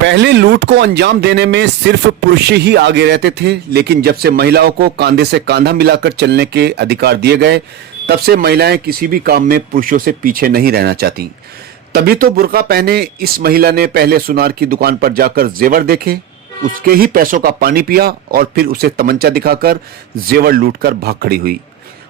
पहले लूट को अंजाम देने में सिर्फ पुरुष ही आगे रहते थे, लेकिन जब से महिलाओं को कंधे से कंधा मिलाकर चलने के अधिकार दिए गए, तब से महिलाएं किसी भी काम में पुरुषों से पीछे नहीं रहना चाहती। तभी तो बुर्का पहने इस महिला ने पहले सुनार की दुकान पर जाकर जेवर देखे, उसके ही पैसों का पानी पिया और फिर उसे तमंचा दिखाकर जेवर लूटकर भाग खड़ी हुई।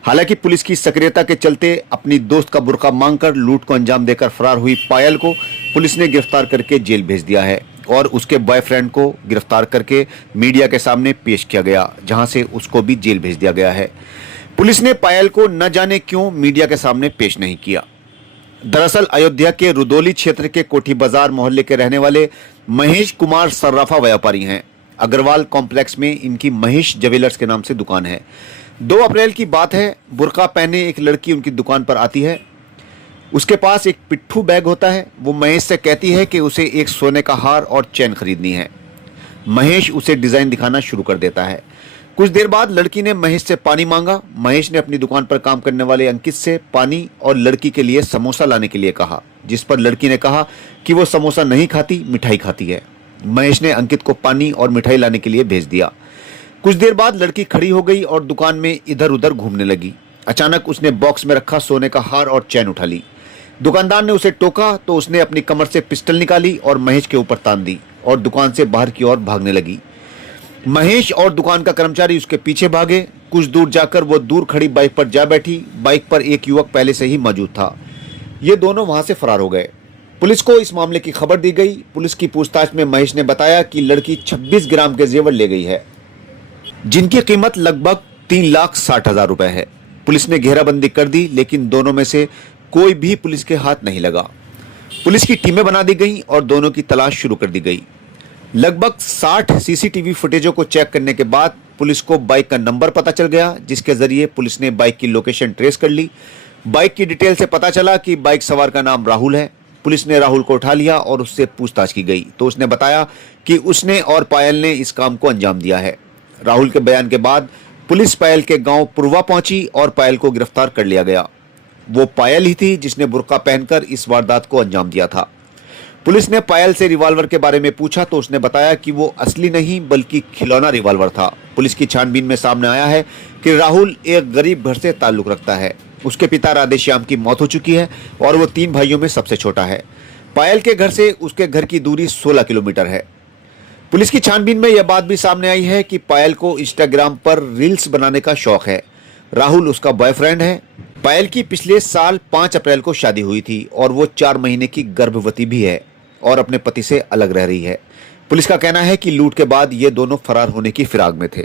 हालांकि पुलिस की सक्रियता के चलते अपनी दोस्त का बुर्का मांगकर लूट को अंजाम देकर फरार हुई पायल को पुलिस ने गिरफ्तार करके जेल भेज दिया है और उसके बॉयफ्रेंड को गिरफ्तार करके मीडिया के सामने पेश किया गया, जहां से उसको भी जेल भेज दिया गया है। पुलिस ने पायल को न जाने क्यों मीडिया के सामने पेश नहीं किया। दरअसल अयोध्या के रुदौली क्षेत्र के कोठी बाजार मोहल्ले के रहने वाले महेश कुमार सर्राफा व्यापारी हैं। अग्रवाल कॉम्प्लेक्स में इनकी महेश ज्वेलर्स के नाम से दुकान है। 2 अप्रैल की बात है। बुर्का पहने एक लड़की उनकी दुकान पर आती है। उसके पास एक पिट्ठू बैग होता है। वो महेश से कहती है कि उसे एक सोने का हार और चैन खरीदनी है। महेश उसे डिजाइन दिखाना शुरू कर देता है। कुछ देर बाद लड़की ने महेश से पानी मांगा। महेश ने अपनी दुकान पर काम करने वाले अंकित से पानी और लड़की के लिए समोसा लाने के लिए कहा, जिस पर लड़की ने कहा कि वो समोसा नहीं खाती, मिठाई खाती है। महेश ने अंकित को पानी और मिठाई लाने के लिए भेज दिया। कुछ देर बाद लड़की खड़ी हो गई और दुकान में इधर उधर घूमने लगी। अचानक उसने बॉक्स में रखा सोने का हार और चैन उठा ली। दुकानदार ने उसे टोका तो उसने अपनी कमर से पिस्टल निकाली और महेश के ऊपर तान दी और दुकान से बाहर की ओर भागने लगी। महेश और दुकान का कर्मचारी उसके पीछे भागे। कुछ दूर जाकर वो दूर खड़ी बाइक पर जा बैठी। बाइक पर एक युवक पहले से ही मौजूद था। ये दोनों वहां से फरार हो गए। पुलिस को इस मामले की खबर दी गई। पुलिस की पूछताछ में महेश ने बताया कि लड़की 26 ग्राम के जेवर ले गई है, जिनकी कीमत लगभग 3,60,000 रुपए है। पुलिस ने घेराबंदी कर दी, लेकिन दोनों में से कोई भी पुलिस के हाथ नहीं लगा। पुलिस की टीमें बना दी गई और दोनों की तलाश शुरू कर दी गई। लगभग 60 सीसीटीवी फुटेजों को चेक करने के बाद पुलिस को बाइक का नंबर पता चल गया, जिसके जरिए पुलिस ने बाइक की लोकेशन ट्रेस कर ली। बाइक की डिटेल से पता चला कि बाइक सवार का नाम राहुल है। पुलिस ने राहुल को उठा लिया और उससे पूछताछ की गई तो उसने बताया कि उसने और पायल ने इस काम को अंजाम दिया है। राहुल के बयान के बाद पुलिस पायल के गांव पुरवा पहुंची और पायल को गिरफ्तार कर लिया गया। वो पायल ही थी जिसने बुर्का पहनकर इस वारदात को अंजाम दिया था। पुलिस ने पायल से रिवॉल्वर के बारे में पूछा तो उसने बताया कि वो असली नहीं बल्कि खिलौना रिवॉल्वर था। पुलिस की छानबीन में सामने आया है कि राहुल एक गरीब घर से ताल्लुक रखता है। उसके पिता राधेश्याम की मौत हो चुकी है और वो 3 भाइयों में सबसे छोटा है। पायल के घर से उसके घर की दूरी 16 किलोमीटर है। पुलिस की छानबीन में यह बात भी सामने आई है कि पायल को इंस्टाग्राम पर रील्स बनाने का शौक है। राहुल उसका बॉयफ्रेंड है। पायल की पिछले साल 5 अप्रैल को शादी हुई थी और वो 4 महीने की गर्भवती भी है और अपने पति से अलग रह रही है। पुलिस का कहना है कि लूट के बाद ये दोनों फरार होने की फिराक में थे।